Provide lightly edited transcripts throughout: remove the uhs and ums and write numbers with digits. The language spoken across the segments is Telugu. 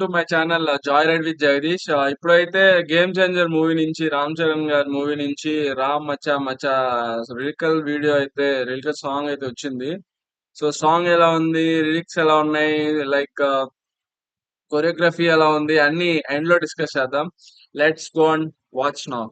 To my channel 'joy ride with Jagadish'. ఇప్పుడైతే 'గేమ్ చేంజర్' మూవీ నుంచి 'రామ్ చరణ్' గారి మూవీ నుంచి 'రామ్ మచా మచా' లిరికల్ సాంగ్ అయితే వచ్చింది. సో సాంగ్ ఎలా ఉంది, లిరిక్స్ ఎలా ఉన్నాయి, లైక్ కొరియోగ్రఫీ ఎలా ఉంది, అన్ని ఎండ్ లో డిస్కస్ చేద్దాం. Let's go and watch now.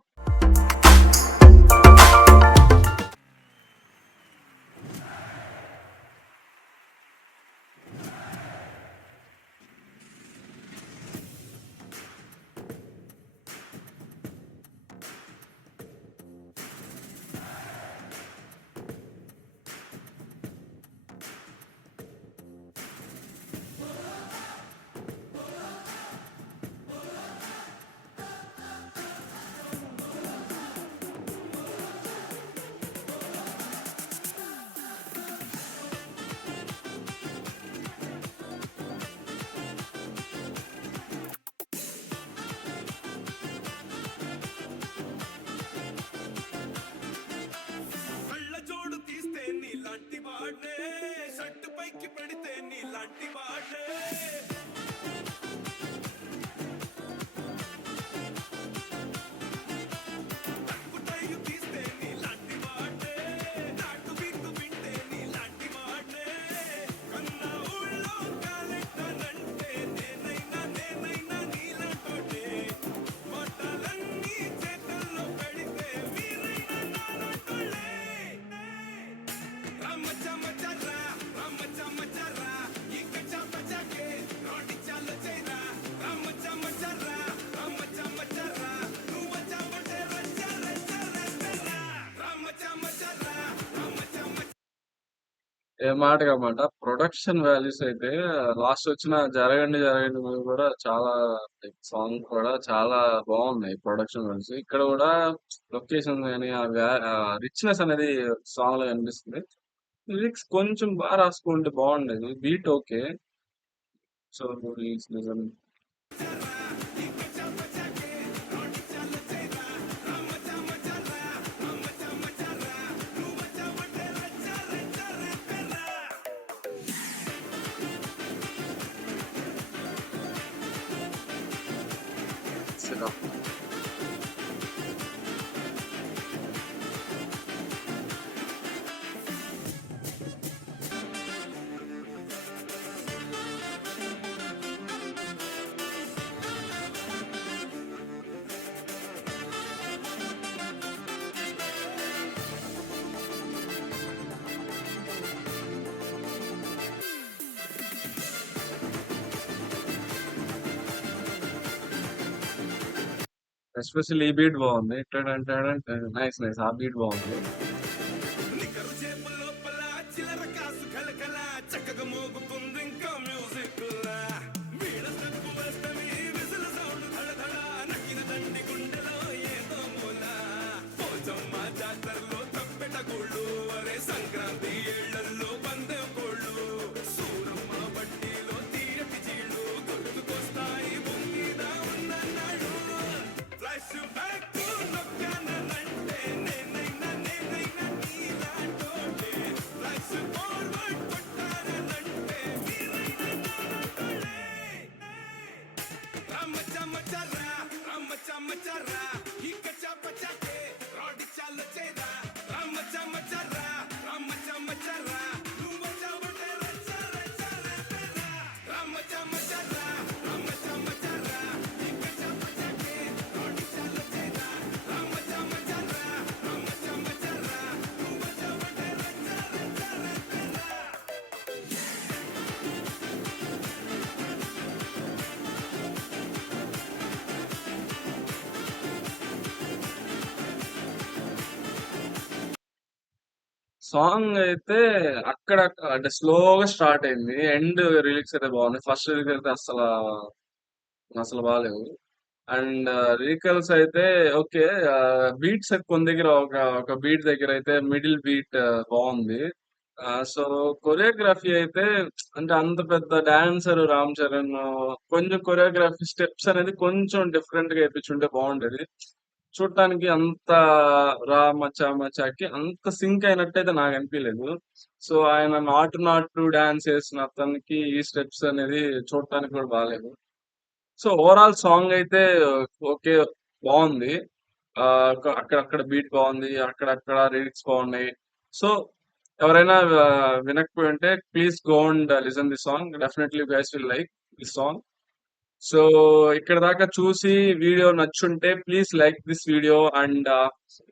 కళ్ళజోడు తీస్తే నీలాంటి వాడే, షర్టు పైకి పెడితే నీలాంటి వాడే. టక్కుటైలు తీస్తే నీలాంటి వాడే, నాటు బిట్టు వింటే నీలాంటి వాడే. కన్నా ఊళ్ళో కాలెట్టానంటే నేనైనా నీలాంటోడే. మాటలన్నీ చేతుల్లో పెడితే వీరైనా నాలాంటోళ్ళే. రామచ్చా మచ్చారా, రామచ్చా మచ్చారా, ఈ కచ్చా పచ్చాకే రోటి చాలు చైరా. రామచ్చా మచ్చారా, రామచ్చా మచ్చారా, నువ్వు వచ్చావంటే రచ్చా రచ్చా రచ్చరా. రామచ్చా మచ్చారా, రామచ్చా మచ్చారా. ఏ మాటగా మాట ప్రొడక్షన్ వాల్యూస్ అయితే లాస్ట్ వచ్చిన 'జరగండి జరగండి' మూవీ కూడా చాలా, సాంగ్ కూడా చాలా బాగున్నాయి. ప్రొడక్షన్ వాల్యూస్ ఇక్కడ కూడా లొకేషన్ కానీ ఆ రిచ్నెస్ అనేది సాంగ్ లో కనిపిస్తుంది. లిరిక్స్ కొంచెం బాగా రాసుకుంటే బాగుండేది. Beat okay. సో నిజం. ఎస్పెషల్లీ ఈ బీట్ బాగుంది. నైస్ నైస్, ఆ బీట్ బాగుంది. నికరు జేబు లోపల చిల్లర కాసు కలకల, చక్కగా మోగుతుంది ఇంకా మ్యూజిక్ లా. వీణ స్టెప్ వేస్తవి విసులు సౌండ్ ధడధడ, నక్కిన దండి గుండెలో ఏదో మూల. పోచమ్మ జాతరలో తప్పెట గోళ్ళు, అరే సంక్రాంతి ఏళ్లలో పందెం కోళ్ళు. సూరమ్మ బట్టిలో తీయటి చీళ్ళు, గుర్తుకొస్తాయి భూమిదా ఉన్న నాడు. ఫ్లాష్ బ్యాక్ నొక్కానంటే నేనైనా నీలాంటోడే. ఫ్లాష్ ఫార్వర్డ్ కొట్టానంటే మీరైనా నాలాంటోడే. రామచ్చా మచ్చారా, రామచ్చా మచ్చారా, ఈ కచ్చా పచ్చాకే రోటి చాలు చైరా. రామచ్చా మచ్చారా, రామచ్చా మచ్చారా, నువ్వు వచ్చావంటే రచ్చా రచ్చా రచ్చరా. రామచ్చా మచ్చారా, రామచ్చా మచ్చారా, ఈ కచ్చా పచ్చాకే రోటి చాలు చైరా. రామచ్చా మచ్చారా, రామచ్చా మచ్చారా, నువ్వు వచ్చావంటే రచ్చా రచ్చా రచ్చరా. సాంగ్ అయితే అక్కడ అంటే స్లోగా స్టార్ట్ అయింది. ఎండ్ లిరిక్స్ అయితే బాగున్నాయి. ఫస్ట్ లిరిక్స్ అయితే అసలు అసలు బాగాలేవు. అండ్ లిరికల్స్ అయితే ఓకే. బీట్స్ కొన్ని దగ్గర ఒక ఒక బీట్ దగ్గర అయితే మిడిల్ బీట్ బాగుంది. సో కొరియోగ్రఫీ అయితే అంటే అంత పెద్ద డాన్సర్ రామ్ చరణ్, కొంచెం కొరియోగ్రఫీ స్టెప్స్ అనేది కొంచెం డిఫరెంట్ గా వేయించుంటే బాగుండేది. చూడటానికి అంత మచా మచాకి అంత సింక్ అయినట్టయితే నాకు అనిపించలేదు. సో ఆయన నాటు నాటు డాన్స్ చేసిన అతనికి ఈ స్టెప్స్ అనేది చూడటానికి కూడా బాగాలేదు. సో ఓవరాల్ సాంగ్ అయితే ఓకే, బాగుంది. అక్కడక్కడ బీట్ బాగుంది, అక్కడక్కడ లిరిక్స్ బాగున్నాయి. సో ఎవరైనా వినకపోయి ఉంటే please go and listen the song. Definitely guys will like the song. So ఇక్కడ దాకా చూసి వీడియో నచ్చుంటే please like this video and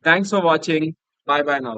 thanks for watching. Bye bye now.